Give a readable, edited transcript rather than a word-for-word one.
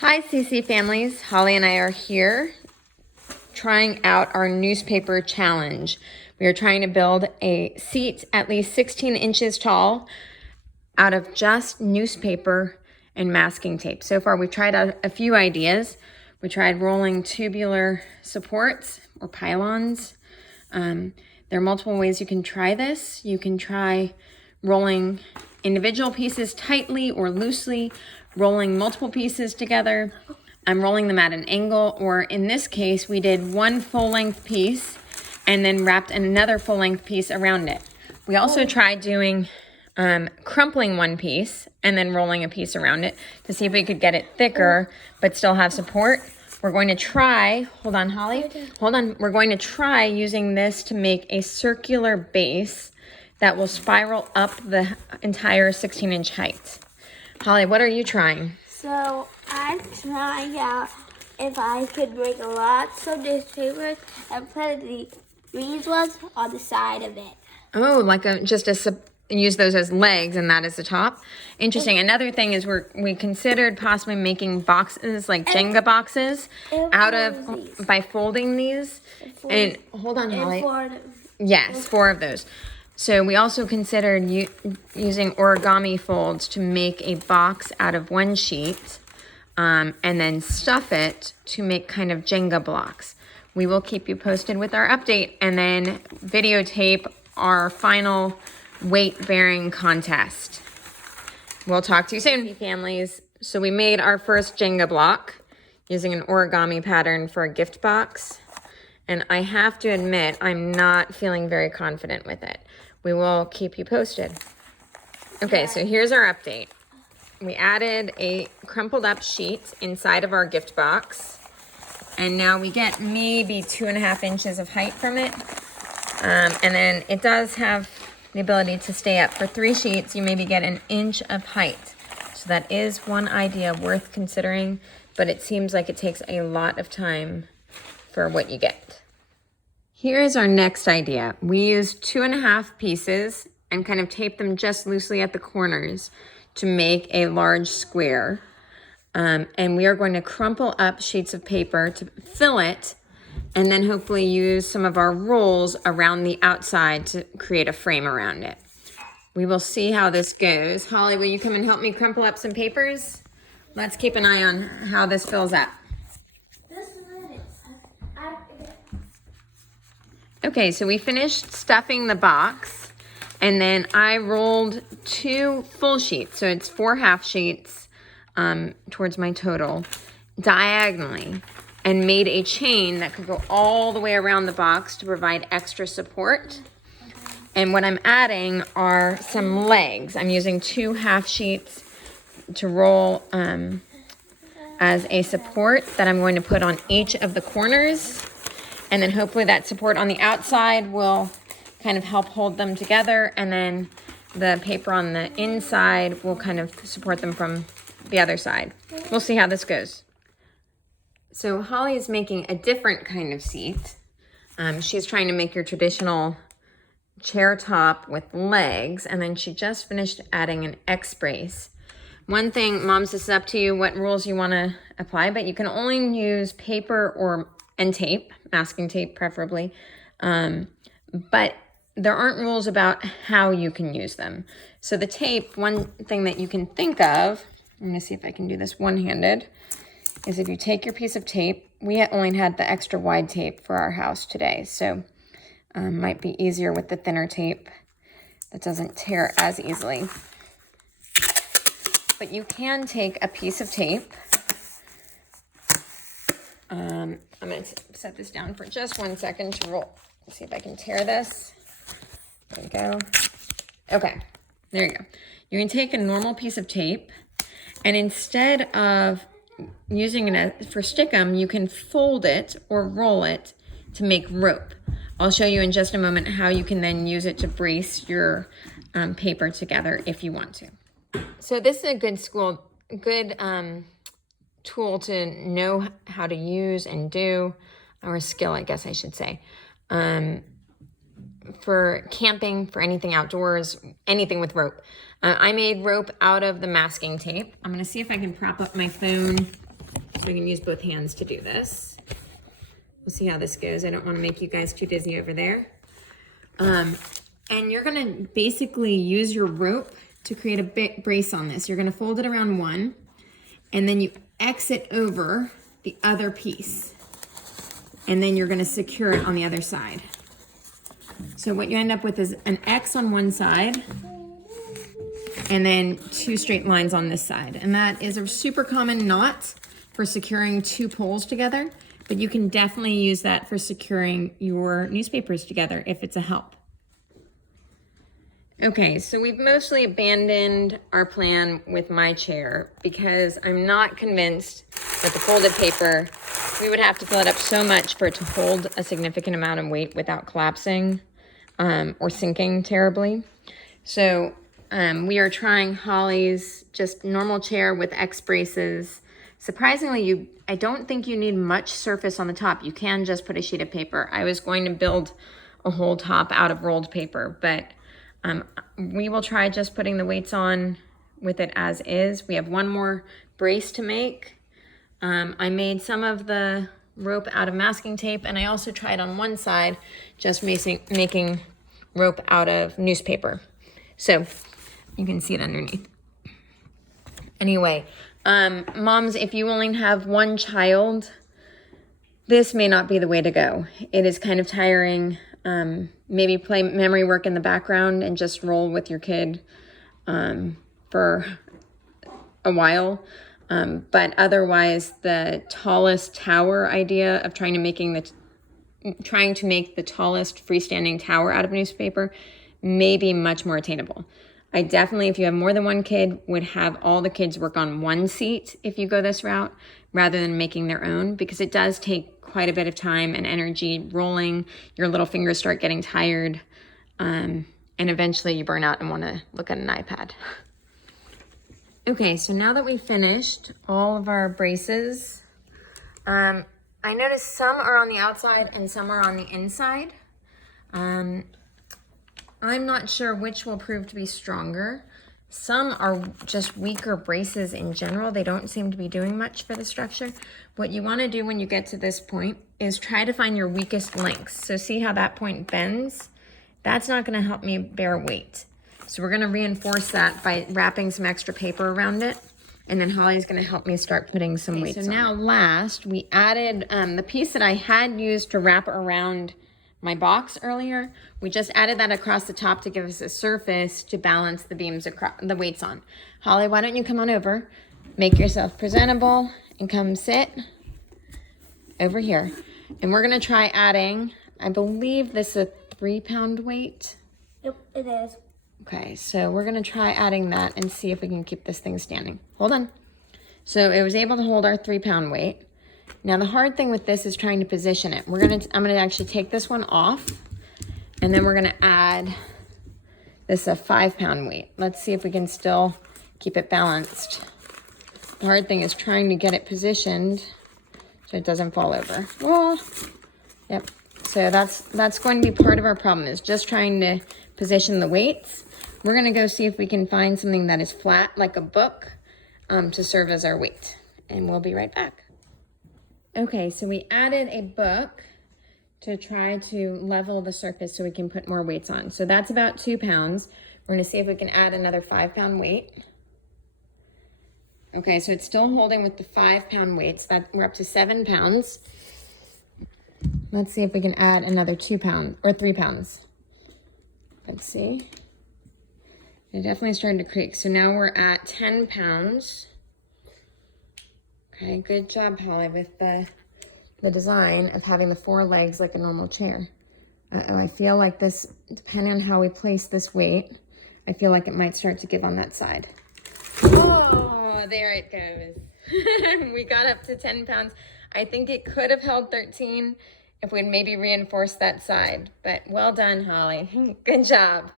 Hi CC families, Holly and I are here trying out our newspaper challenge. We are trying to build a seat at least 16 inches tall out of just newspaper and masking tape. So far we've tried out a few ideas. We tried rolling tubular supports or pylons. There are multiple ways you can try this. You can try rolling individual pieces tightly or loosely, rolling multiple pieces together. I'm rolling them at an angle, or in this case, we did one full-length piece and then wrapped another full-length piece around it. We also tried doing crumpling one piece and then rolling a piece around it to see if we could get it thicker but still have support. We're going to try, hold on Holly, hold on. We're going to try using this to make a circular base that will spiral up the entire 16-inch height. Holly, what are you trying? So I'm trying out if I could make lots of newspapers and put these ones on the side of it. Oh, like use those as legs and that is the top. Interesting. Another thing is we considered possibly making boxes like Jenga boxes by folding these. And hold on, Holly. Yes, 4 of those. So we also considered using origami folds to make a box out of one sheet and then stuff it to make kind of Jenga blocks. We will keep you posted with our update and then videotape our final weight bearing contest. We'll talk to you soon, families. So we made our first Jenga block using an origami pattern for a gift box. And I have to admit, I'm not feeling very confident with it. We will keep you posted. Okay, so here's our update. We added a crumpled up sheet inside of our gift box. And now we get maybe 2.5 inches of height from it. And then it does have the ability to stay up for 3 sheets. You maybe get 1 inch of height. So that is one idea worth considering, but it seems like it takes a lot of time for what you get. Here is our next idea. We used 2.5 pieces and kind of taped them just loosely at the corners to make a large square. And we are going to crumple up sheets of paper to fill it and then hopefully use some of our rolls around the outside to create a frame around it. We will see how this goes. Holly, will you come and help me crumple up some papers? Let's keep an eye on how this fills up. Okay, so we finished stuffing the box and then I rolled 2 full sheets. So it's 4 half sheets towards my total diagonally and made a chain that could go all the way around the box to provide extra support. And what I'm adding are some legs. I'm using 2 half sheets to roll as a support that I'm going to put on each of the corners. And then hopefully that support on the outside will kind of help hold them together. And then the paper on the inside will kind of support them from the other side. We'll see how this goes. So Holly is making a different kind of seat. She's trying to make your traditional chair top with legs. And then she just finished adding an X-brace. One thing, moms, this is up to you what rules you want to apply, but you can only use paper and tape, masking tape preferably. But there aren't rules about how you can use them. So the tape, one thing that you can think of, I'm gonna see if I can do this one-handed, is if you take your piece of tape, we only had the extra wide tape for our house today. So might be easier with the thinner tape that doesn't tear as easily. But you can take a piece of tape. I'm going to set this down for just 1 second to roll. Let's see if I can tear this. There we go. Okay, there you go. You can take a normal piece of tape, and instead of using it for stickum, you can fold it or roll it to make rope. I'll show you in just a moment how you can then use it to brace your paper together if you want to. So this is a good tool to know how to use and do, or a skill, I guess I should say. for camping, for anything outdoors, anything with rope. I made rope out of the masking tape. I'm gonna see if I can prop up my phone so I can use both hands to do this. We'll see how this goes. I don't wanna make you guys too dizzy over there. And you're gonna basically use your rope to create a big brace on this. You're gonna fold it around one, and then you exit over the other piece. And then you're gonna secure it on the other side. So what you end up with is an X on one side, and then 2 straight lines on this side. And that is a super common knot for securing 2 poles together, but you can definitely use that for securing your newspapers together if it's a help. Okay, so we've mostly abandoned our plan with my chair because I'm not convinced that the folded paper, we would have to fill it up so much for it to hold a significant amount of weight without collapsing or sinking terribly. So we are trying Holly's just normal chair with X braces. Surprisingly, I don't think you need much surface on the top. You can just put a sheet of paper. I was going to build a whole top out of rolled paper, but we will try just putting the weights on with it as is. We have one more brace to make. I made some of the rope out of masking tape, and I also tried on one side just making rope out of newspaper. So you can see it underneath. Anyway, moms, if you only have one child, this may not be the way to go. It is kind of tiring. Maybe play memory work in the background and just roll with your kid for a while. But otherwise, the tallest tower idea of trying to make the tallest freestanding tower out of newspaper may be much more attainable. I definitely, if you have more than one kid, would have all the kids work on one seat if you go this route, rather than making their own, because it does take quite a bit of time and energy rolling. Your little fingers start getting tired, and eventually you burn out and want to look at an iPad. Okay, so now that we've finished all of our braces, I noticed some are on the outside and some are on the inside. I'm not sure which will prove to be stronger. Some are just weaker braces in general. They don't seem to be doing much for the structure. What you want to do when you get to this point is try to find your weakest links. So see how that point bends? That's not going to help me bear weight. So we're going to reinforce that by wrapping some extra paper around it. And then Holly's going to help me start putting some weights on. So now last, we added the piece that I had used to wrap around my box earlier. We just added that across the top to give us a surface to balance the beams across the weights on. Holly, why don't you come on over, make yourself presentable, and come sit over here. And we're going to try adding, I believe this is a 3-pound weight. Yep, it is. Okay, so we're gonna try adding that and see if we can keep this thing standing. Hold on. So it was able to hold our 3-pound weight. Now the hard thing with this is trying to position it. I'm gonna actually take this one off, and then we're gonna add this a 5-pound weight. Let's see if we can still keep it balanced. The hard thing is trying to get it positioned so it doesn't fall over. Whoa. Yep. So that's going to be part of our problem, is just trying to position the weights. We're going to go see if we can find something that is flat, like a book, to serve as our weight. And we'll be right back. Okay, so we added a book to try to level the surface so we can put more weights on. So that's about 2 pounds. We're going to see if we can add another 5-pound weight. Okay, so it's still holding with the 5-pound weights. We're up to 7 pounds. Let's see if we can add another 2 pounds or 3 pounds. Let's see. It definitely started to creak. So now we're at 10 pounds. Okay, good job, Holly, with the design of having the 4 legs like a normal chair. I feel like this, depending on how we place this weight, I feel like it might start to give on that side. Oh, there it goes. We got up to 10 pounds. I think it could have held 13 if we'd maybe reinforced that side. But well done, Holly. Good job.